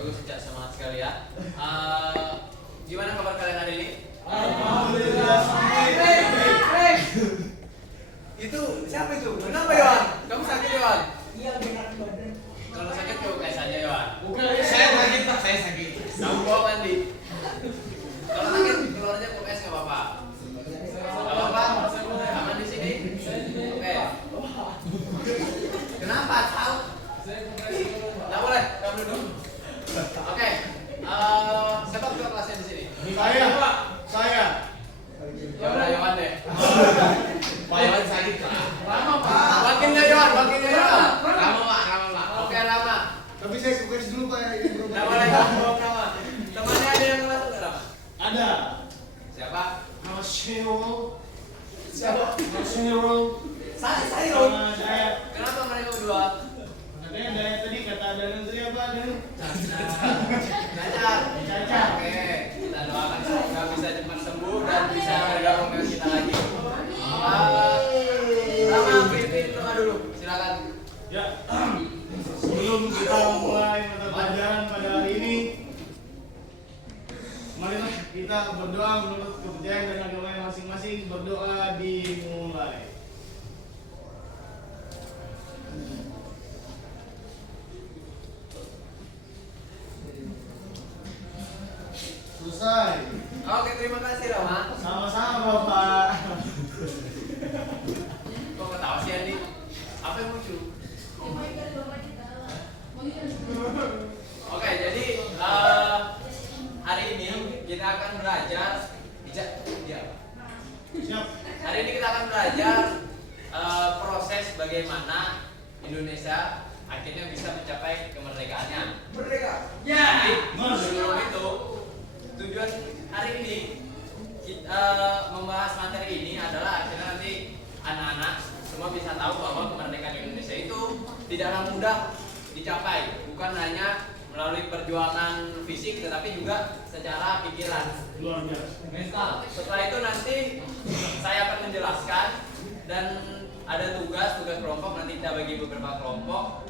Bagus, Cak, semangat sekali ya. Gimana kabar kalian hari ini? Alhamdulillah baik. Itu siapa itu? Kenapa Yohan? Kamu sakit Yohan? Iya, benar badan. Kalau sakit tuh kayak saja Yohan. Bukan, saya sakit Pak, saya sakit. Kamu bawa mandi. Kalau sakit keluarnya UKS nggak apa-apa. Nggak apa-apa. Aman di sini. Oke. Kenapa? Tahu? Nggak boleh. Kamu duduk. Oke. Siapa ketua kelasnya di sini? Saya. Ya udah Yohan deh. Pak Iwan sakit Pak. Rama Pak. Wakilnya Yohan. Rama Pak. Oke Rama. Tapi saya sukses dulu Pak. Nggak boleh kamu bawa Rama. Temannya ada yang masuk nggak Rama? Ada. Siapa? Nama Cheryl. Siapa? Cheryl. Saya Sama saya. Kenapa mereka berdua? Katanya dari tadi kata Danang tadi apa? Cacat. Oke, kita doakan semoga bisa cepat sembuh dan bisa bergabung dengan kita lagi. Rama, briefing doa dulu, silakan. Ya. Sebelum kita mulai mata pelajaran pada hari ini, marilah kita berdoa menurut kepercayaan dan agama masing-masing. Berdoa dimulai. Selesai. Oke, terima kasih Rama. Sama-sama Bapak. Kok ketawa sih Andi? Apa yang lucu? Oke, jadi hari ini kita akan belajar Siap. Hari ini kita akan belajar proses bagaimana Indonesia akhirnya bisa mencapai kemerdekaannya. Merdeka. Ya. Tapi sebelum itu, tujuan hari ini kita membahas materi ini adalah akhirnya nanti anak-anak semua bisa tahu bahwa kemerdekaan Indonesia itu tidaklah mudah dicapai, bukan hanya melalui perjuangan fisik tetapi juga secara pikiran. Luar biasa. Mental. Setelah itu nanti saya akan menjelaskan dan ada tugas kelompok, nanti kita bagi beberapa kelompok.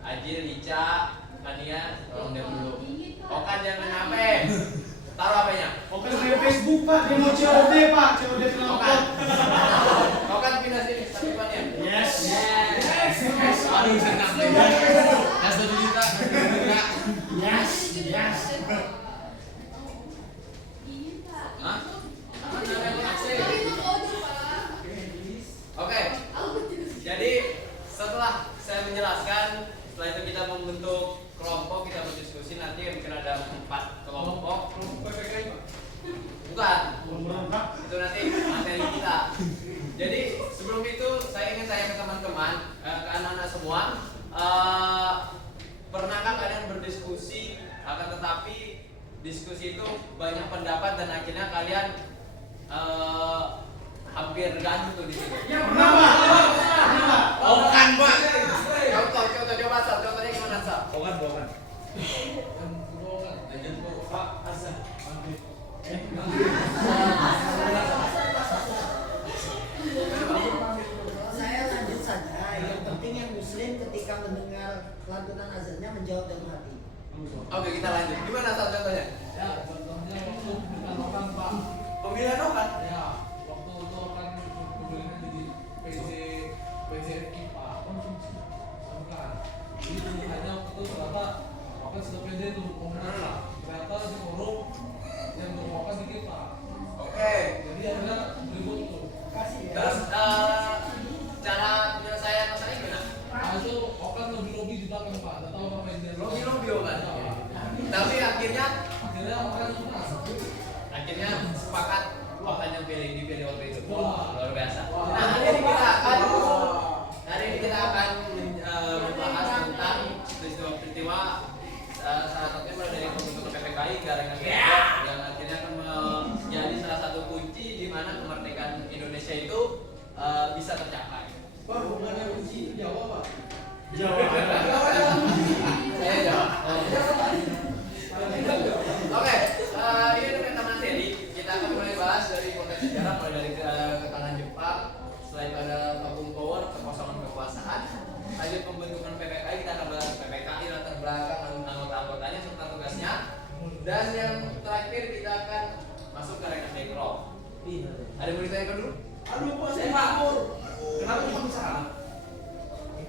Ajir, Ica, Kania, tolong diam dulu. Okan jangan ngapain. Taruh HP-nya. Oke, saya Facebook Pak, dia mau COD Pak, COD Okan. kelompok. Okan pindah sini, sakipannya. Yes. Aduh, senang deh. Kas 1 juta. Yes. Yes. Hah? Oke. Jadi setelah saya menjelaskan, setelah itu kita membentuk kelompok, kita berdiskusi, nanti mungkin ada 4 kelompok. Bukan. Itu nanti materi kita. Jadi sebelum itu saya ingin tanya ke teman-teman, ke anak-anak semua, pernahkah kalian berdiskusi, akan tetapi diskusi itu banyak pendapat dan akhirnya kalian hampir gaduh tuh di situ? Ya pernah Pak. Bukan Pak. Contoh coba Sal, contohnya gimana Sal? Bukan. Pak Azhar. Saya lanjut saja. Yang penting yang muslim ketika mendengar lantunan azannya menjawab dalam hati. Oke, kita lanjut. Gimana Sal contohnya? Ya, contohnya waktu pemilihan orang Pak. Pemilihan Okan? Ya, waktu itu orang pemilihan jadi PJRI Pak. Bukan. Jadi pemilihannya waktu itu ternyata Okan sudah PD itu pemilihan Pak. Ternyata di forum yang bermokan dikit Pak. Oke. Jadi akhirnya ribut tuh. Terus cara penyelesaian masalahnya gimana? Nah itu Okan lobby di belakang Pak. Tidak tahu apa yang dia. Lobby Okan. Ya. Tapi akhirnya Okan menang. akhirnya sepakat Okan yang dipilih waktu itu. Wah. Luar biasa. Wah. Nah, hari ini kita akan membahas tentang peristiwa-peristiwa salah satunya mulai dari pembentukan PPKI Garangan yang akhirnya akan menjadi salah satu kunci di mana kemerdekaan Indonesia itu bisa tercapai. Pak, bukannya kunci itu Jawa Pak? Jawa. Saya jawab. Oke, ini untuk meta materi. Kita akan mulai bahas dari konteks sejarah, mulai dari kekalahan Jepang, setelah itu ada vacuum power, kekosongan kekuasaan, lanjut pembentukan PPKI, kita akan bahas PPKI, latar belakang anggota-anggotanya, serta Dan yang terakhir kita akan masuk ke rekan background. Ada yang mau ditanyakan dulu? Aduh, Pak, saya Pak. Kenapa Pak bisa?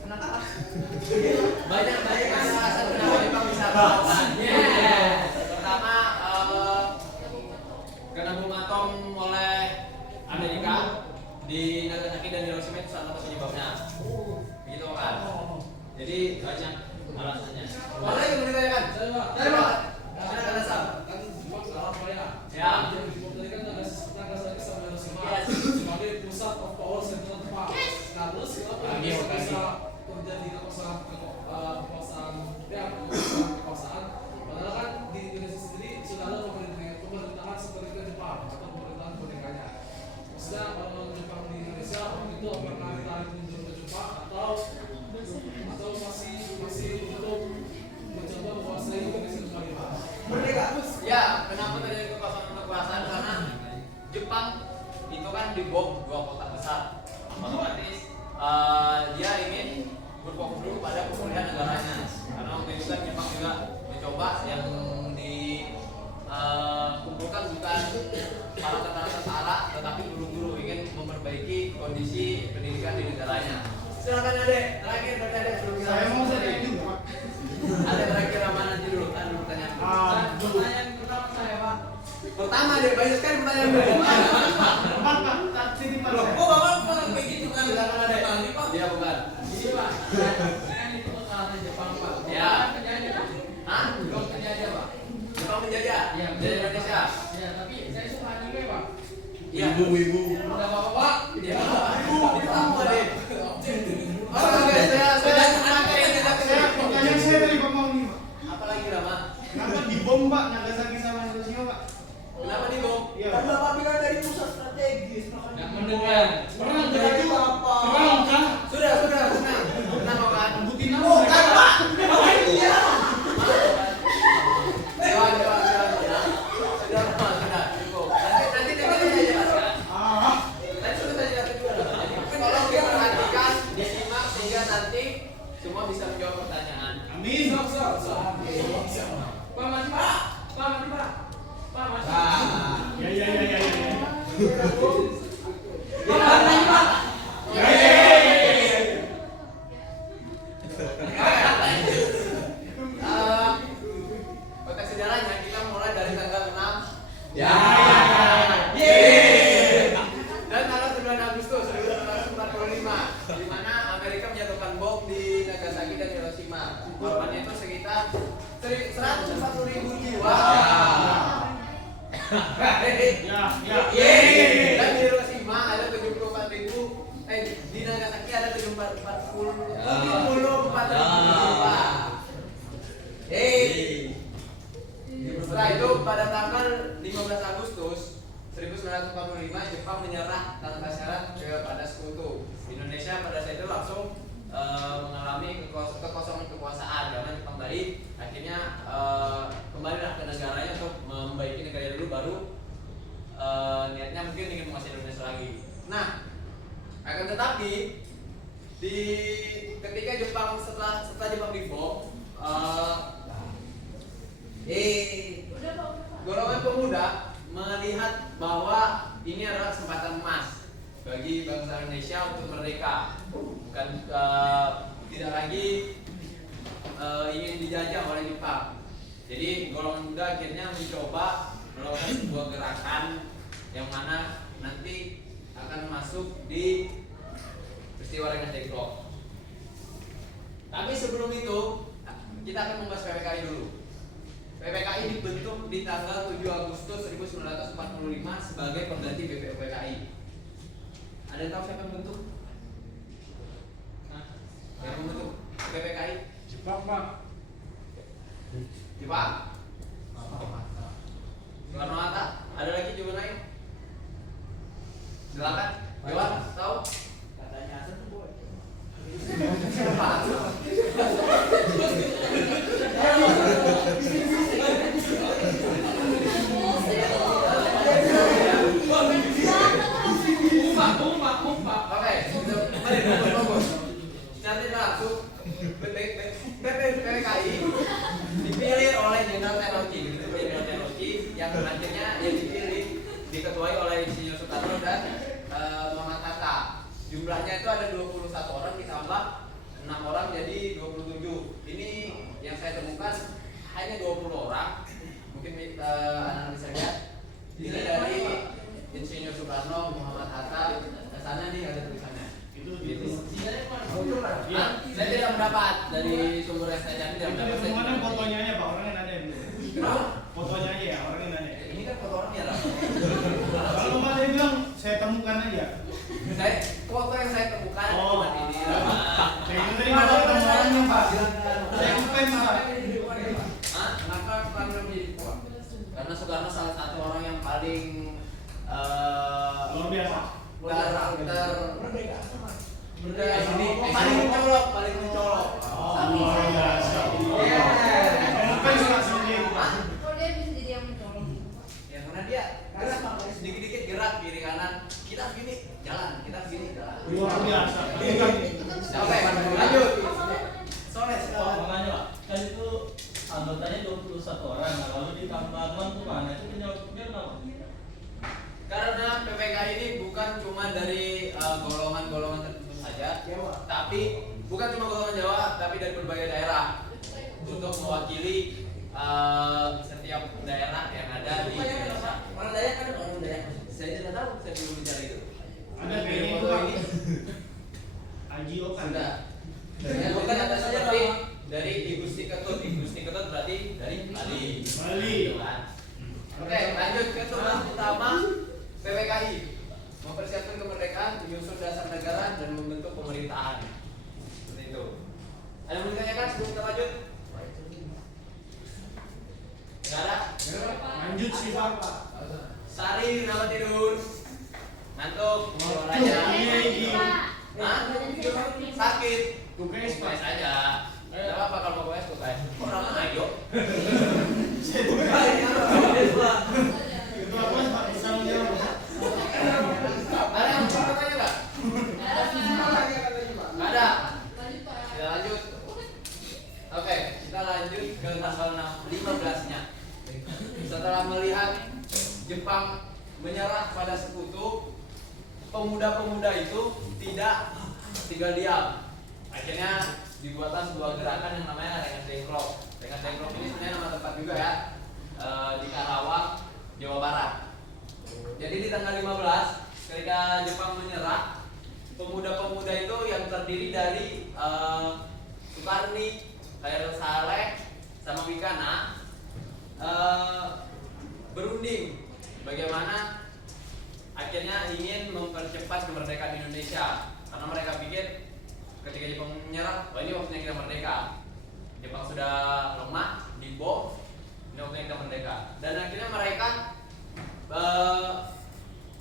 Kenapa? Banyak alasan kenapa Jepang bisa melawan. Pertama, karena bom atom oleh Amerika di Nagasaki dan Hiroshima itu salah satu penyebabnya. Begitu kan? Jadi banyak alasannya. Mana yang mau ditanyakan? Saya Pak. Dari Pak. Silakan Asam. Kan Jepang salah Pak ya. Ya. Jadi di bom tadi kan Nagasaki sama Hiroshima Yes. sebagai pusat of power center Jepang. Nah, terus kenapa bisa terjadi kekuasaan padahal kan di Indonesia sendiri sudah ada pemerintahan seperti ke Jepang atau pemerintahan bonekanya. Maksudnya orang Jepang di Indonesia waktu itu pernah ditarik mundur ke Jepang atau masih untuk mencoba menguasai Indonesia kembali Pak? Ya, kenapa terjadi kekuasaan? Karena Jepang itu kan dibom dua kota besar. Otomatis dia ingin berfokus dulu pada pemulihan negaranya. Karena waktu itu kan Jepang juga mencoba yang dikumpulkan bukan para tentara, tetapi guru-guru ingin memperbaiki kondisi pendidikan di negaranya. Silakan Adek, terakhir dari Adek sebelum kita Saya mau masuk saya tadi. juga, Pak. Ada terakhir apa nanti dulu? Kan dulu pertanyaan. Pertanyaan pertama saya Pak. Pertama deh, banyak sekali pertanyaan gue. Pak, tak sini Pak. Loh, kok bapak kayak gitu kan? Silakan Adek. Iya bukan. Ini Pak, pertanyaan itu kekalahan Jepang Pak. Ya. Kan terjadi Pak. Hah? Belum terjadi Pak. Jepang menjajah? Iya, Dari Indonesia? Ya, tapi saya suka anime Pak. Iya. Ibu. Udah Bapak. Iya. Itu apa deh? Oke, saya pakai yang kita Pertanyaan saya dari Pak Mauni, Pak. Apalagi Rama? Kenapa dibom Pak Nagasaki sama Hiroshima Pak? Kenapa nih Bom? Iya. Kan Bapak bilang dari pusat strategis, makanya. Nggak mendengar. Perang jadi perang kan? Sudah. Kenapa kan? Sebutin nama. Bukan Pak. Iya. Sudah. Cukup. Nanti saya jelaskan. Ah, Tadi sudah saya jelaskan juga. Jadi tolong diperhatikan, disimak sehingga nanti semua bisa menjawab pertanyaan. amin. Pak Mas Pak. Pak Mas Pak. Pak Mas. Ya. Ya. Konteks sejarahnya kita mulai dari tanggal 6 dan tanggal 9 Agustus 1945 di mana Amerika menjatuhkan bom di Nagasaki dan Hiroshima. Korbannya itu sekitar 140.000 jiwa. Dan di Hiroshima ada 74.000, di Nagasaki ada 74.000 jiwa. Setelah itu pada tanggal 15 Agustus 1945 Jepang menyerah tanpa syarat kepada sekutu. Indonesia pada saat itu langsung mengalami kekosongan kekuasaan karena Jepang tadi akhirnya kembalilah ke negaranya untuk membaiki negaranya dulu, baru niatnya mungkin ingin menguasai Indonesia lagi. Nah, akan tetapi ketika Jepang setelah Jepang dibom, golongan pemuda melihat bahwa ini adalah kesempatan emas bagi bangsa Indonesia untuk merdeka, bukan tidak lagi ingin dijajah oleh Jepang. Jadi golongan muda akhirnya mencoba melakukan sebuah gerakan yang mana nanti akan masuk di peristiwa Rengas Dengklok. Tapi sebelum itu kita akan membahas PPKI dulu. PPKI dibentuk di tanggal 7 Agustus 1945 sebagai pengganti BPUPKI. Ada yang tahu siapa yang bentuk? Yang membentuk PPKI? Jepang Pak. Jepang? Soekarno-Hatta? Ada lagi jawaban lain? Silakan. Jawab, tahu? Katanya Hasan tuh boy. Siapa? Oke, bagus. Secara tidak langsung PPKI dipilih oleh Jenderal PPK-nya 20 orang. Mungkin anak bisa lihat. Ini dari Insinyur Soekarno, Muhammad Hatta. Ke sana nih ada tulisannya. Itu Sidanya mana? Iya. Saya tidak mendapat dari sumber yang saya cari, tidak Itu mendapat. di mana fotonya aja Pak, orangnya ada yang fotonya aja ya, orangnya ada. Ini kan foto orangnya lah. Kalau kemarin dia bilang saya temukan aja. Saya foto yang saya temukan Oh. cuma ini. Saya itu tadi masuk ketemu orangnya Pak. Saya bukan Pak. Hah? Kenapa Soekarno menjadi kuat? Karena Soekarno salah satu orang yang paling Luar biasa. paling mencolok. Luar biasa. Bukan suka sendiri Pak. Kok dia bisa jadi yang mencolok? Ya karena dia gerak sedikit-sedikit gerak kiri kanan. Kita harus gini jalan, kita harus gini jalan. Luar biasa. Oke, lanjut. Soleh. Makanya Pak, kan itu anggotanya 21 orang, nah, lalu ditambah tuan itu penyebabnya kenapa? Karena PPK ini bukan cuma dari golongan-golongan tertentu saja, tapi bukan cuma golongan Jawa, tapi dari berbagai daerah untuk mewakili setiap daerah yang ada di Indonesia. Orang Dayak kan orang Dayak. Saya tidak tahu, saya belum bicara itu. Ada kayaknya itu Pak. Haji Okan. Sudah. Yang bukan ada seperti dari Igusti Ketut. Igusti Ketut berarti dari Bali. Bali. Gitu kan? Oke, lanjut ke tugas utama PPKI. Mempersiapkan kemerdekaan, menyusun dasar negara dan membentuk pemerintahan. Seperti itu. Ada yang mau ditanyakan sebelum kita lanjut? Enggak ada? Lanjut sih Pak. Sari, kenapa tidur? Ngantuk? Tidur Iya, aja? iya. Hah? Sakit? Tugas Pak. Tugas aja. Gak apa-apa kalau mau tugas tugas. Kok orang ayo? Itu apa Pak? Bisa menjawab Pak. Ada yang mau bertanya nggak? Nggak ada. Kita lanjut. Oke, kita lanjut ke tanggal 15-nya. Setelah melihat Jepang menyerah pada sekutu, pemuda-pemuda itu tidak tinggal diam. Akhirnya dibuatlah sebuah gerakan yang namanya Rengas Dengklok. Rengas Dengklok ini sebenarnya nama tempat juga ya, di Karawang, Jawa Barat. Jadi di tanggal 15 ketika Jepang menyerah, pemuda-pemuda itu yang terdiri dari Sukarni, Khairul Saleh, sama Wikana berunding bagaimana akhirnya ingin mempercepat kemerdekaan Indonesia, karena mereka pikir ketika Jepang menyerah, wah ini waktunya kita merdeka. Jepang sudah lemah, dibom, ini waktunya kita merdeka. Dan akhirnya mereka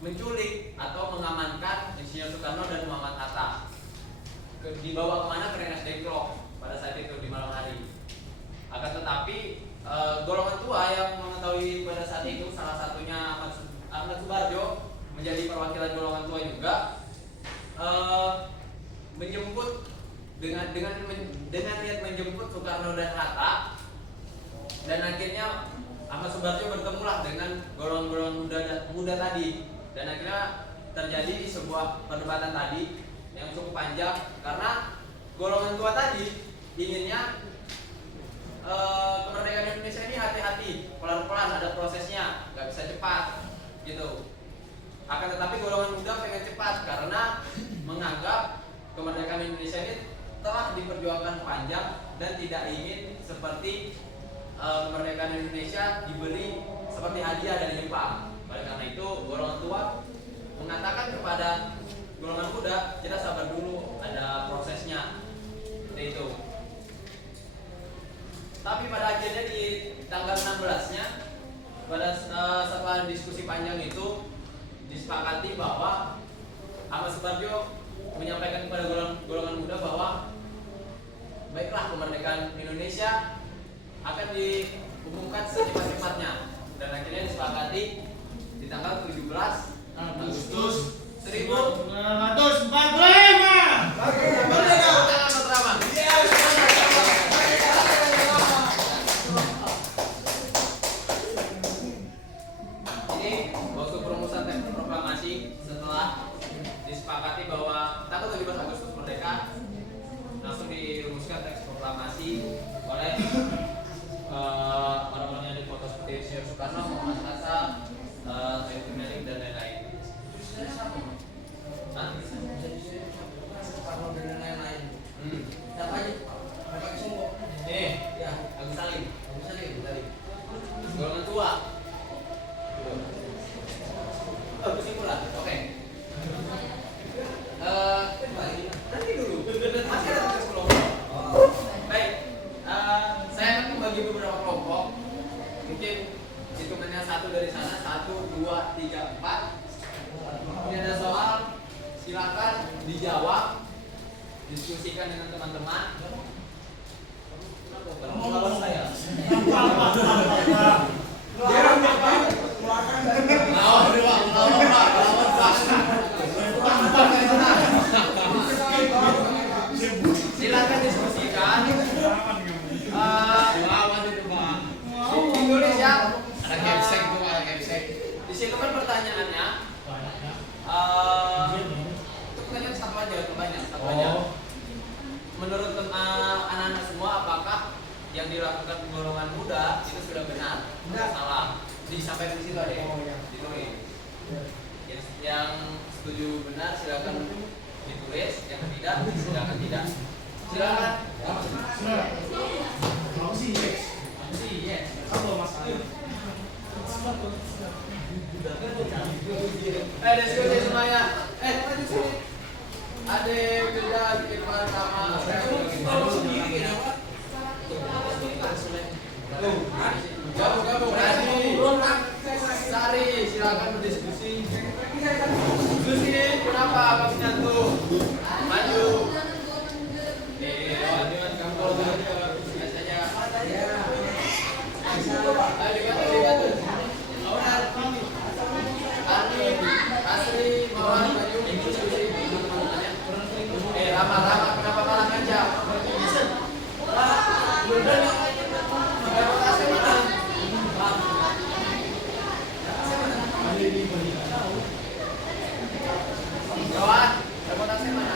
menculik atau mengamankan Insinyur Soekarno dan Muhammad Hatta. Dibawa kemana? Ke Rengas Dengklok pada saat itu di malam hari. Akan tetapi golongan tua yang mengetahui pada saat itu, salah satunya Ahmad Subarjo menjadi perwakilan golongan tua juga, menjemput dengan niat menjemput Soekarno dan Hatta, dan akhirnya Ahmad Subarjo bertemulah dengan golongan-golongan muda tadi, dan akhirnya terjadi sebuah perdebatan tadi yang cukup panjang karena golongan tua tadi inginnya kemerdekaan Indonesia ini hati-hati, pelan-pelan, ada prosesnya, nggak bisa cepat gitu. Akan tetapi golongan muda pengen cepat karena menganggap kemerdekaan Indonesia ini telah diperjuangkan panjang dan tidak ingin seperti kemerdekaan Indonesia diberi seperti hadiah dari Jepang. Oleh karena itu golongan tua mengatakan kepada golongan muda, kita sabar dulu, ada prosesnya. Seperti itu. Tapi pada akhirnya di tanggal 16-nya, setelah diskusi panjang itu, disepakati bahwa Ahmad Subarjo menyampaikan kepada golongan muda bahwa baiklah, kemerdekaan Indonesia akan diumumkan secepat-cepatnya, dan akhirnya disepakati di tanggal 17 Agustus 1945. Ini waktu perumusan teks proklamasi setelah disepakati bahwa tanggal 17 Agustus merdeka, langsung dirumuskan teks proklamasi oleh mungkin hitungannya 1 dari sana, 1, 2, 3, 4. Ini ada soal, silakan dijawab, diskusikan dengan teman-teman. Lawan saya. Silakan diskusikan. Ditulis ya. Ada capsek tuh, ada capsek. Di situ kan pertanyaannya. Itu pertanyaan satu aja, itu banyak, satu aja. Menurut anak-anak semua, apakah yang dilakukan golongan muda itu sudah benar? Benar. Salah. Disampaikan di situ ada yang ditulis. Yang setuju benar silakan ditulis, yang tidak silakan tidak. Silakan. Aku sih yes. Yes. Apa masalah? Diskusi semuanya. Maju sini. Ada beda Irfan sama Gabung. Sari, silakan berdiskusi. Diskusi, kenapa Bang Nyantu? Maju. Majuan kamu biasanya. Ayo dibantu. Asri, Mawar, maju. Diskusi. Rama, kenapa malah ngajak? Kawan, reputasi mana?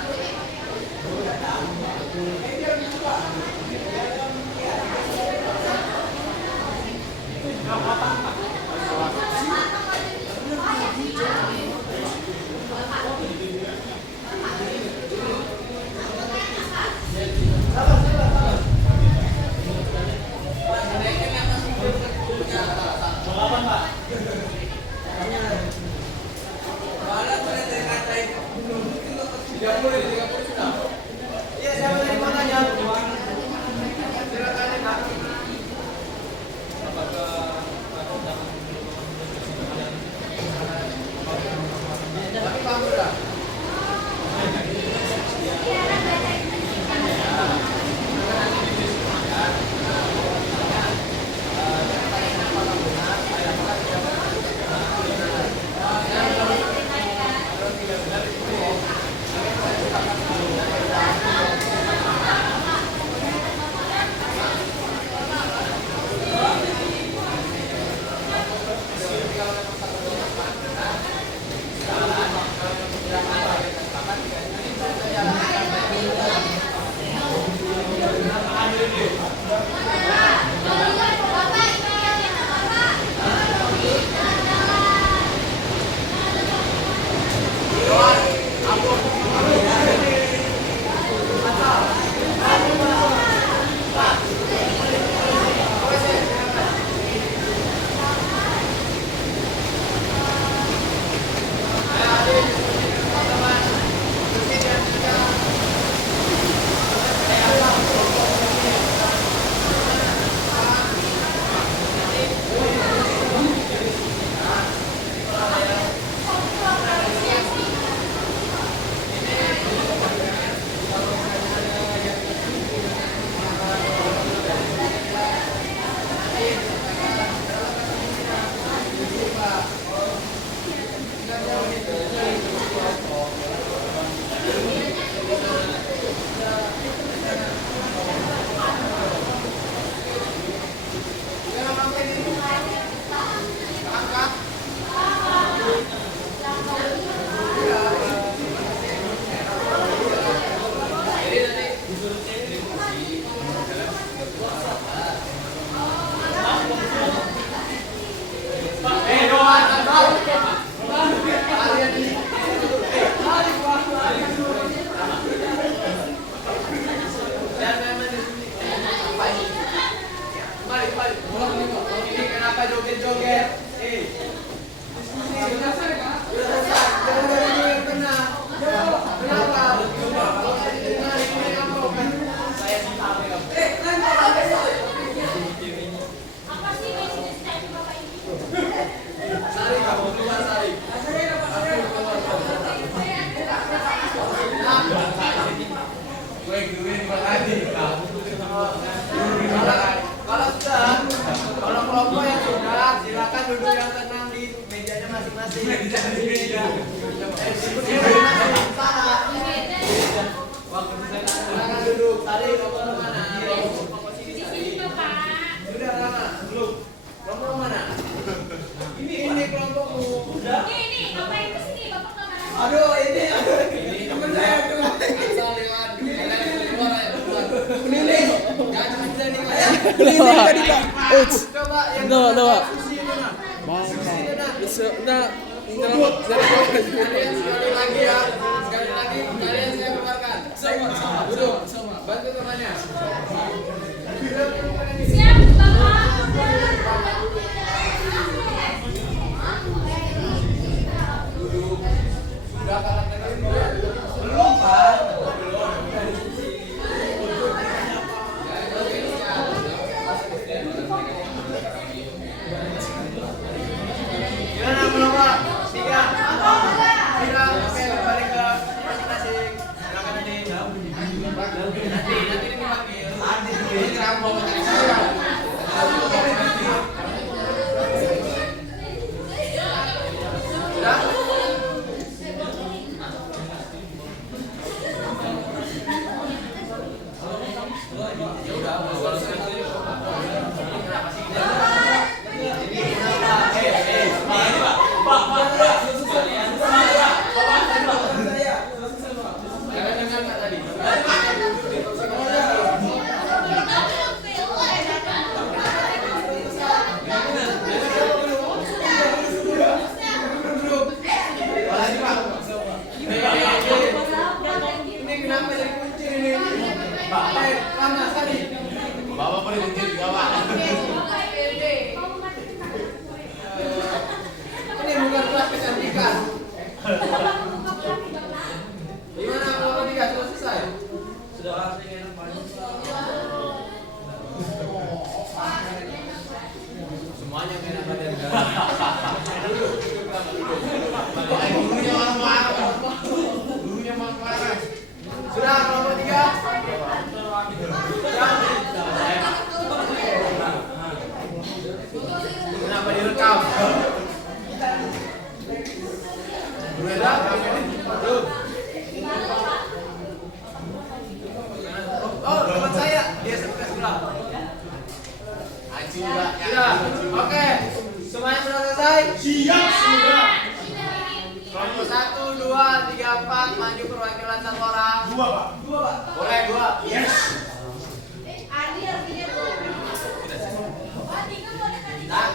masing-masing. Silakan duduk. Tadi kelompok mana? Kelompok sini Di tadi. sini Bapak. Sudah lama belum? Kelompok mana? Ini kelompokmu. Ini, Bapak itu sini, Bapak ke mana? Aduh, ini Teman saya tuh. Asal lewat. Kalian keluar aja, keluar. keliling. Jangan cuma bisa nih kalian. Keliling tadi Kak. Coba yang susi itu nah. Susi itu nah. Kalian sekali lagi ya. Sekali lagi kalian saya keluarkan. Duduk. Bantu temannya. Siap, Bapak. Duduk. Sudah karakter Belum, Pak. Gimana kelompok? 3, 4, oke balik ke masing-masing. Silakan nanti dipanggil. Ini kelompok tadi saya. Sudah? Ya udah, kalau saya kenapa sih kita? Jangan dengar nggak tadi? Ini kenapa jadi kunci ini? Lama sekali. Bapak boleh kunci juga, Pak. Ini bukan kelas kecantikan. Gimana kalau tiga sudah selesai? Sudah langsung enak banget. Semuanya enak badan. Gurunya marah-marah. Gurunya marah-marah. Sudah kelompok 3. Kenapa direkam? Sudah? Belum. Oh, teman saya, dia stres pula. Sudah. Oke. Semuanya sudah selesai? Siap sudah. Kelompok 1, 2, 3, 4 maju perwakilan satu orang. 2, Pak. Boleh 2. Yes. Adi artinya boleh. Nah,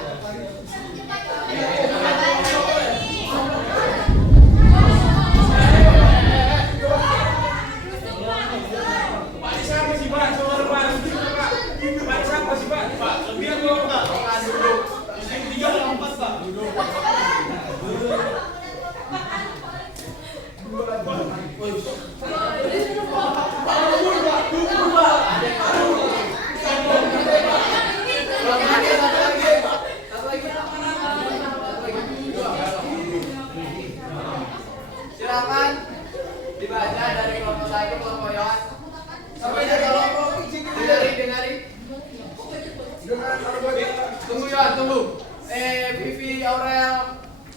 Pak, siapa sih, Pak? Saudara, Pak. Pak, siapa sih, Pak? Pak, lebihan dulu, Pak. duduk. Yang 3 sama 4, Pak. Duduk. Satu lagi. Silakan dibaca dari kelompok 1 kelompok yang sampai dari kelompok dengarin. Tunggu ya, tunggu. Vivi, Aurel,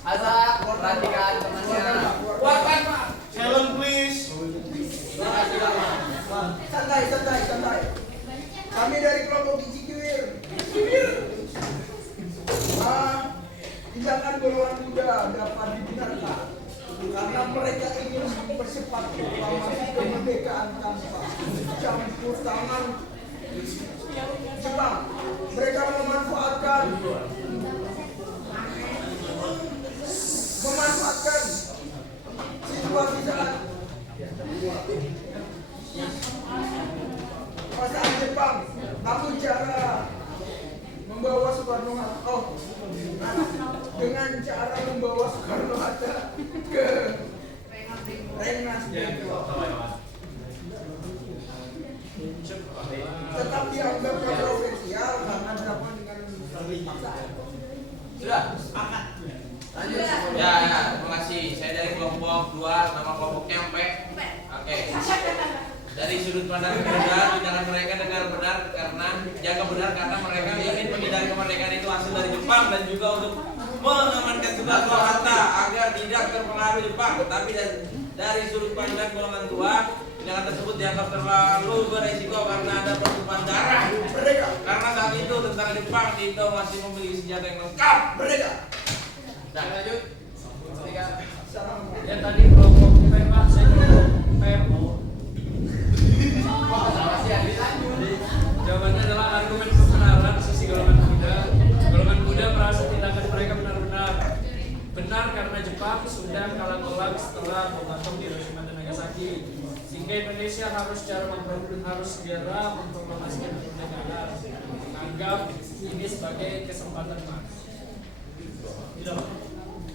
Aza, perhatikan temannya. Kuatkan, Pak. Silent, please. Santai. Kami dari kelompok Gizi Kiwir. Tindakan golongan muda dapat dibenarkan karena mereka ingin mempercepat proklamasi kemerdekaan tanpa campur tangan Jepang. Mereka memanfaatkan situasi saat perasaan Jepang, aku cara membawa Soekarno Hatta dengan cara membawa Soekarno Hatta ke Rengas tetap dianggap kontroversial karena dilakukan dengan paksaan. Sudah? Lanjut. Ya, terima kasih. Saya dari kelompok 2, nama kelompoknya P. Oke. Dari sudut pandang benar, tindakan mereka jaga benar karena mereka ingin menghindari kemerdekaan itu hasil dari Jepang dan juga untuk mengamankan segala harta agar tidak terpengaruh Jepang. Tapi dari sudut pandang golongan tua, tindakan tersebut dianggap terlalu beresiko karena ada pertumpahan darah. Merdeka. Karena saat itu tentara Jepang di Indo masih memiliki senjata yang lengkap. Merdeka. Nah, lanjut. Tiga. Ya tadi kelompok PMA saya PMO. Masih ada lanjut. Jawabannya adalah argumen kebenaran sisi golongan muda. Golongan muda merasa tindakan mereka benar-benar benar karena Jepang sudah kalah telak setelah bom atom di Hiroshima dan Nagasaki. Sehingga Indonesia harus segera memproklamasikan kemerdekaan. Menganggap ini sebagai kesempatan emas.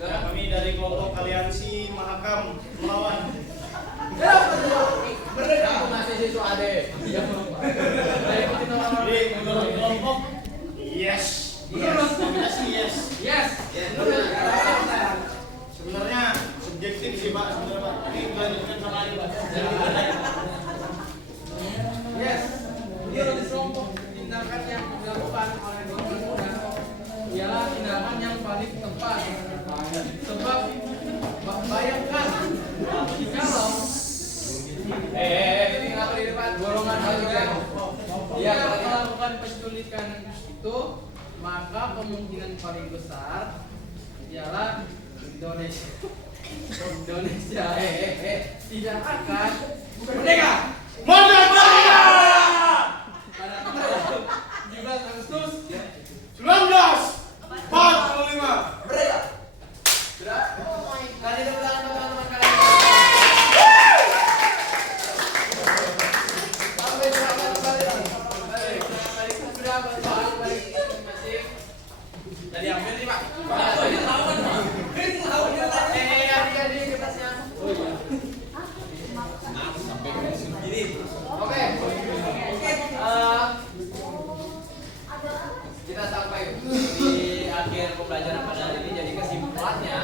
Ya, kami dari kelompok aliansi Mahakam melawan. Merdeka. Aku masih siswa Ade. Jadi menurut kelompok yes. Kombinasi yes. Yes. Sebenarnya subjektif sih Pak sebenarnya Pak. Ini dilanjutkan sama Ali Pak. Yes. Menurut kelompok tindakan yang dilakukan oleh golongan muda ialah tindakan yang paling tepat. Sebab bayangkan kalau ini ngapa di depan golongan muda dia melakukan penculikan itu, maka kemungkinan paling besar ialah Indonesia tidak akan merdeka. Merdeka! Pada tanggal 17 Agustus 1945. Merdeka. sudah. Kasih tepuk tangan teman-teman kalian. Sampai jumpa kembali. Balik sudah balik masing. Jadi ambil nih Pak. Adik-adik kertasnya. Oke. Kita sampai di akhir pembelajaran pada hari ini. Jadi kesimpulannya,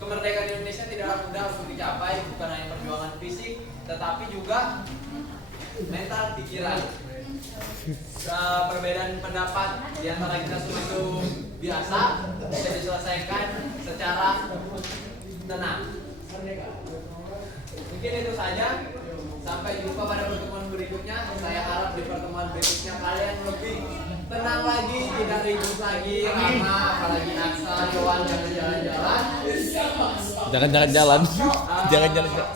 kemerdekaan Indonesia tidaklah mudah untuk dicapai, bukan hanya perjuangan fisik, tetapi juga mental pikiran. Perbedaan pendapat di antara kita semua itu biasa, bisa diselesaikan secara tenang. Mungkin itu saja. Sampai jumpa pada pertemuan berikutnya. Saya harap di pertemuan berikutnya kalian lebih tenang lagi, tidak ribut lagi, karena apalagi Aksa, Yohan jangan jalan-jalan. Jangan jalan-jalan. Jangan jalan-jalan.